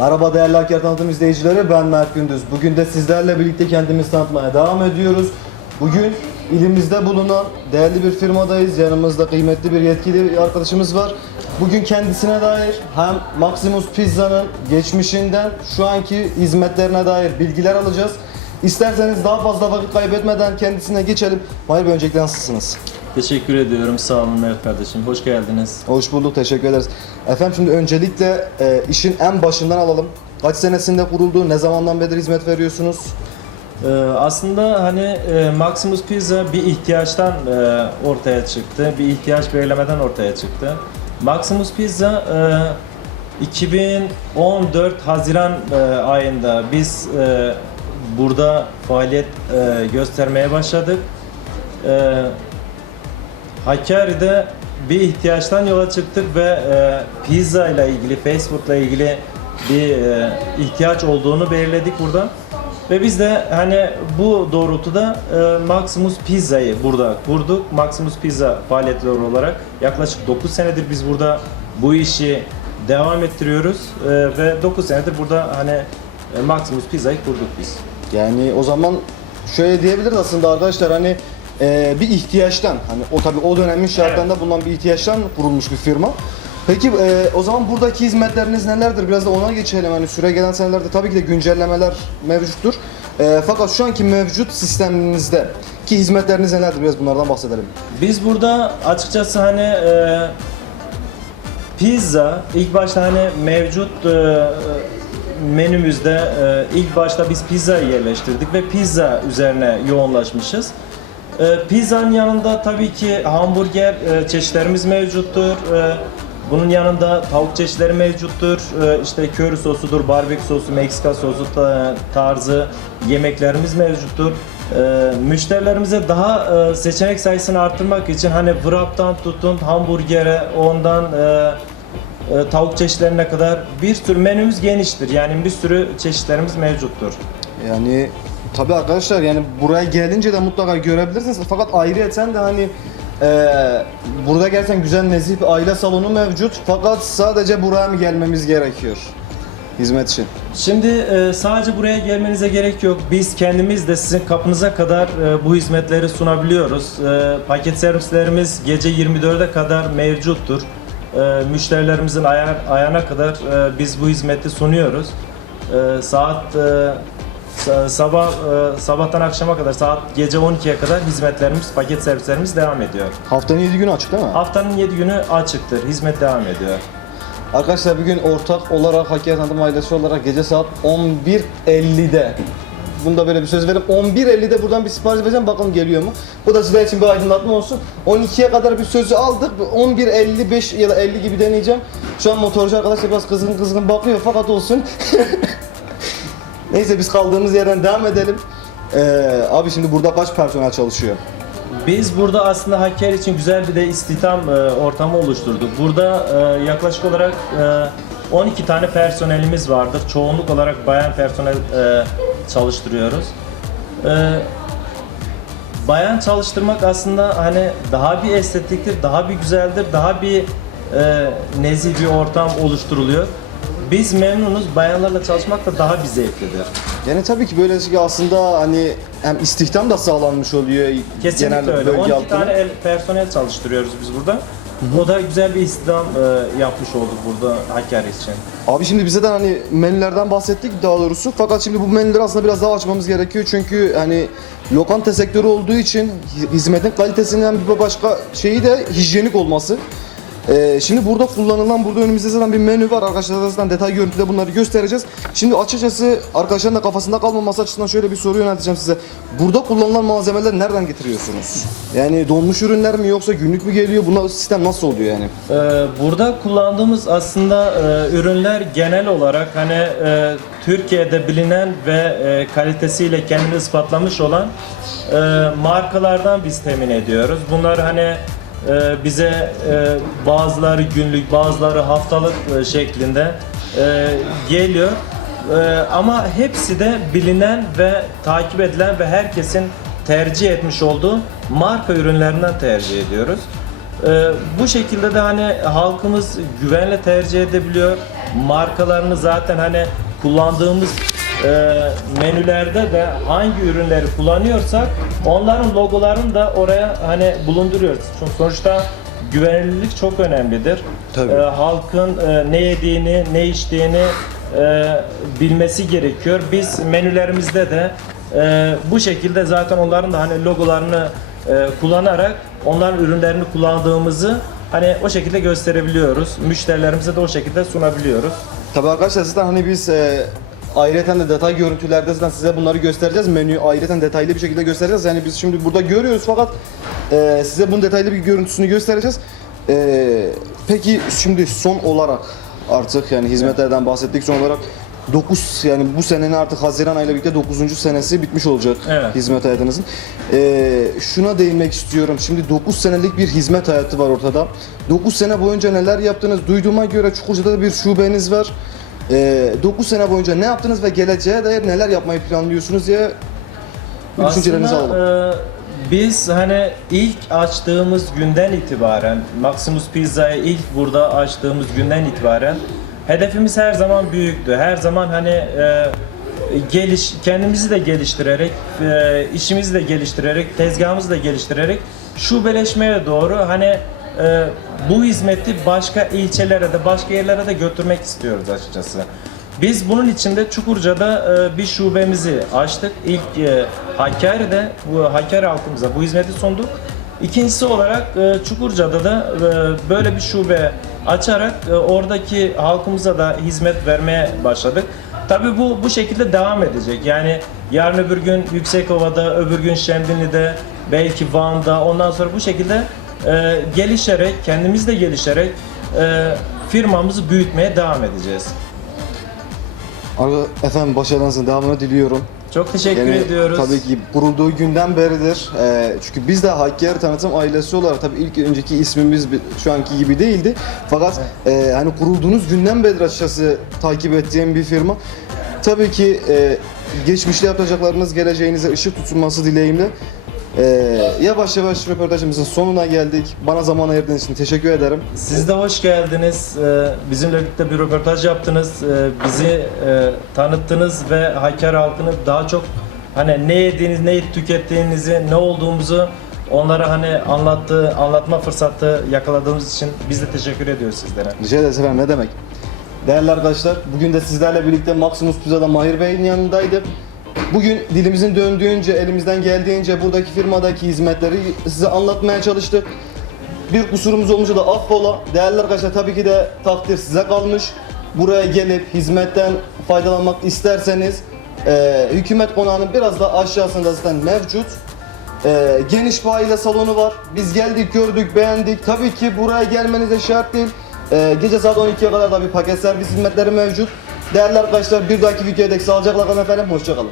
Merhaba değerli Hakkari Tanıtım izleyicileri, ben Mert Gündüz. Bugün de sizlerle birlikte kendimizi tanıtmaya devam ediyoruz. Bugün ilimizde bulunan değerli bir firmadayız. Yanımızda kıymetli bir yetkili bir arkadaşımız var. Bugün kendisine dair hem Maximus Pizza'nın geçmişinden şu anki hizmetlerine dair bilgiler alacağız. İsterseniz daha fazla vakit kaybetmeden kendisine geçelim. Mahir Bey, öncelikle nasılsınız? Teşekkür ediyorum. Sağ olun Mert kardeşim. Hoş geldiniz. Hoş bulduk, teşekkür ederiz. Efendim şimdi öncelikle işin en başından alalım. Kaç senesinde kuruldu, ne zamandan beri hizmet veriyorsunuz? Aslında Maximus Pizza bir ihtiyaçtan ortaya çıktı. Bir ihtiyaç belirlemeden ortaya çıktı. Maximus Pizza 2014 Haziran ayında biz burada faaliyet göstermeye başladık. Hakkari'de bir ihtiyaçtan yola çıktık ve pizza ile ilgili, fast food ile ilgili bir ihtiyaç olduğunu belirledik burada. Ve biz de bu doğrultuda Maximus Pizza'yı burada kurduk. Maximus Pizza faaliyetleri olarak yaklaşık 9 senedir biz burada bu işi devam ettiriyoruz ve 9 senedir burada Maximus Pizza'yı kurduk biz. Yani o zaman şöyle diyebiliriz aslında arkadaşlar, bir ihtiyaçtan, o tabii o dönemin şartlarında bulunan bir ihtiyaçtan kurulmuş bir firma. Peki o zaman buradaki hizmetleriniz nelerdir? Biraz da ona geçelim. Süre gelen senelerde tabii ki de güncellemeler mevcuttur. Fakat şu anki mevcut sisteminizde ki hizmetleriniz nelerdir? Biraz bunlardan bahsedelim. Biz burada açıkçası pizza ilk başta mevcut menümüzde ilk başta biz pizzayı yerleştirdik ve pizza üzerine yoğunlaşmışız. Pizzanın yanında tabii ki hamburger çeşitlerimiz mevcuttur. Bunun yanında tavuk çeşitleri mevcuttur. İşte köri sosudur, barbekü sosu, Meksika sosu tarzı yemeklerimiz mevcuttur. Müşterilerimize daha seçenek sayısını arttırmak için wrap'tan tutun hamburgere, ondan tavuk çeşitlerine kadar bir sürü menümüz geniştir. Yani bir sürü çeşitlerimiz mevcuttur. Yani tabii arkadaşlar, buraya gelince de mutlaka görebilirsiniz. Fakat ayrıyeten de burada gerçekten güzel nezih bir aile salonu mevcut. Fakat sadece buraya mı gelmemiz gerekiyor hizmet için? Şimdi sadece buraya gelmenize gerek yok. Biz kendimiz de sizin kapınıza kadar bu hizmetleri sunabiliyoruz. Paket servislerimiz gece 24'e kadar mevcuttur. Müşterilerimizin ayağına kadar biz bu hizmeti sunuyoruz. Sabahtan akşama kadar, gece 12'ye kadar hizmetlerimiz, paket servislerimiz devam ediyor. Haftanın 7 günü açık değil mi? Haftanın 7 günü açıktır, hizmet devam ediyor. Arkadaşlar bugün ortak olarak Hakkari Tanıtım ailesi olarak gece saat 11.50'de, bunda böyle bir söz verip 11.50'de buradan bir sipariş vereceğim, bakalım geliyor mu? Bu da sizler için bir aydınlatma olsun. 12'ye kadar bir sözü aldık, 11.55 ya da 50 gibi deneyeceğim. Şu an motorcu arkadaşlar biraz kızgın bakıyor fakat olsun. Neyse, biz kaldığımız yerden devam edelim. Abi şimdi burada kaç personel çalışıyor? Biz burada aslında Hakkari için güzel bir de istihdam ortamı oluşturduk. Burada yaklaşık olarak 12 tane personelimiz vardır. Çoğunluk olarak bayan personel çalıştırıyoruz. Bayan çalıştırmak aslında daha bir estetiktir, daha bir güzeldir, daha bir nezih bir ortam oluşturuluyor. Biz memnunuz. Bayanlarla çalışmak da daha bir zevklidir. Yani tabii ki böylece aslında hem istihdam da sağlanmış oluyor. Kesinlikle öyle. 12 tane personel çalıştırıyoruz biz burada. O da güzel bir istihdam yapmış olduk burada Hakkari için. Abi şimdi bize de menülerden bahsettik daha doğrusu. Fakat şimdi bu menüleri aslında biraz daha açmamız gerekiyor. Çünkü lokanta sektörü olduğu için hizmetin kalitesinden bir başka şeyi de hijyenik olması. Şimdi burada önümüzde zaten bir menü var arkadaşlar, zaten detay görüntüde bunları göstereceğiz. Şimdi açıkçası arkadaşların da kafasında kalmaması açısından şöyle bir soru yönelteceğim size. Burada kullanılan malzemeler nereden getiriyorsunuz? Yani donmuş ürünler mi yoksa günlük mü geliyor? Buna sistem nasıl oluyor yani? Burada kullandığımız aslında ürünler genel olarak Türkiye'de bilinen ve kalitesiyle kendini ispatlamış olan markalardan biz temin ediyoruz. Bunlar bize bazıları günlük, bazıları haftalık şeklinde geliyor. Ama hepsi de bilinen ve takip edilen ve herkesin tercih etmiş olduğu marka ürünlerinden tercih ediyoruz. Bu şekilde de halkımız güvenle tercih edebiliyor. markalarını zaten hani kullandığımız menülerde de hangi ürünleri kullanıyorsak onların logolarını da oraya hani bulunduruyoruz. Çünkü sonuçta güvenilirlik çok önemlidir. Tabii. Halkın ne yediğini, ne içtiğini bilmesi gerekiyor. Biz menülerimizde de bu şekilde zaten onların da hani logolarını kullanarak onların ürünlerini kullandığımızı hani o şekilde gösterebiliyoruz. Müşterilerimize de o şekilde sunabiliyoruz. Tabii arkadaşlar zaten hani biz ayrıca de detay görüntülerde zaten size bunları göstereceğiz. Menüyü ayrıca detaylı bir şekilde göstereceğiz. Yani biz şimdi burada görüyoruz fakat size bunun detaylı bir görüntüsünü göstereceğiz. Peki şimdi son olarak artık yani hizmetlerden bahsettik, son olarak 9 yani bu senenin artık Haziran ayıyla birlikte 9. senesi bitmiş olacak Evet. hizmet hayatınızın. Şuna değinmek istiyorum. Şimdi 9 senelik bir hizmet hayatı var ortada. 9 sene boyunca neler yaptınız? Duyduğuma göre Çukurca'da da bir şubeniz var. 9 sene boyunca ne yaptınız ve geleceğe dair neler yapmayı planlıyorsunuz diye bir düşüncelerinizi alalım. Aslında biz hani ilk açtığımız günden itibaren, Maximus Pizza'yı ilk burada açtığımız günden itibaren hedefimiz her zaman büyüktü. Her zaman hani kendimizi de geliştirerek, işimizi de geliştirerek, tezgahımızı da geliştirerek şubeleşmeye doğru hani bu hizmeti başka ilçelere de, başka yerlere de götürmek istiyoruz açıkçası. Biz bunun için de Çukurca'da bir şubemizi açtık. İlk Hakkari'de, bu Hakkari halkımıza bu hizmeti sunduk. İkincisi olarak Çukurca'da da böyle bir şube açarak oradaki halkımıza da hizmet vermeye başladık. Tabii bu şekilde devam edecek. Yani yarın öbür gün Yüksekova'da, öbür gün Şemdinli'de, belki Van'da, ondan sonra bu şekilde gelişerek, kendimiz de gelişerek firmamızı büyütmeye devam edeceğiz. Efendim başarılarınızın devamını diliyorum. Çok teşekkür ediyoruz. Tabii ki kurulduğu günden beridir. Çünkü biz de Hakkari Tanıtım Ailesi olarak tabii ilk önceki ismimiz şu anki gibi değildi. Fakat hani kurulduğunuz günden beridir açıkçası takip ettiğim bir firma. Tabii ki geçmişte yapacaklarınız geleceğinize ışık tutulması dileğimle. Yavaş yavaş röportajımızın sonuna geldik. Bana zaman ayırdığınız için teşekkür ederim. Siz de hoş geldiniz. Bizimle birlikte bir röportaj yaptınız. Bizi tanıttınız ve Hakkari halkını daha çok hani ne yediğiniz, ne tükettiğinizi, ne olduğumuzu onlara hani anlatma fırsatı yakaladığımız için biz de teşekkür ediyoruz sizlere. Rica ederiz efendim, ne demek. Değerli arkadaşlar, bugün de sizlerle birlikte Maximus Pizza'da Mahir Bey'in yanındaydı. Bugün dilimizin döndüğünce, elimizden geldiğince buradaki firmadaki hizmetleri size anlatmaya çalıştık. Bir kusurumuz olmuşsa da affola. Değerli arkadaşlar, tabii ki de takdir size kalmış. Buraya gelip hizmetten faydalanmak isterseniz hükümet konağının biraz da aşağısında zaten mevcut. Geniş bir aile salonu var. Biz geldik, gördük, beğendik. Tabii ki buraya gelmenize şart değil. Gece saat 12'ye kadar da bir paket servis hizmetleri mevcut. Değerli arkadaşlar, bir dahaki videoda sağlıcakla kalın efendim. Hoşça kalın.